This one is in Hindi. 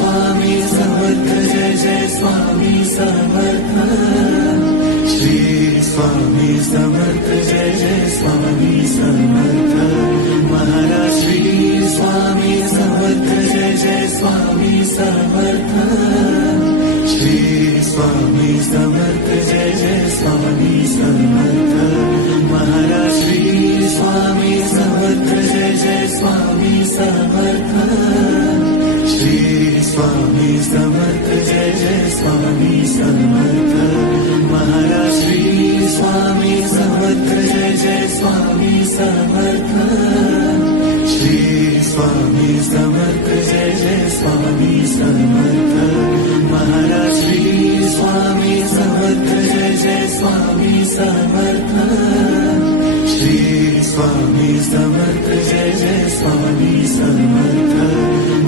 स्वामी समर्थ जय जय स्वामी समर्थ। श्री स्वामी समर्थ जय जय स्वामी समर्थ। महाराज श्री स्वामी समर्थ जय जय स्वामी समर्थ। श्री स्वामी समर्थ जय जय स्वामी समर्थ। महाराज श्री स्वामी समर्थ जय जय स्वामी समर्थ। श्री स्वामी समर्थ जय जय स्वामी समर्थ। महाराज श्री स्वामी समर्थ जय जय स्वामी समर्थ। श्री स्वामी समर्थ जय जय स्वामी समर्थ। महाराज श्री स्वामी समर्थ जय जय स्वामी समर्थ। श्री स्वामी समर्थ जय जय स्वामी समर्थ।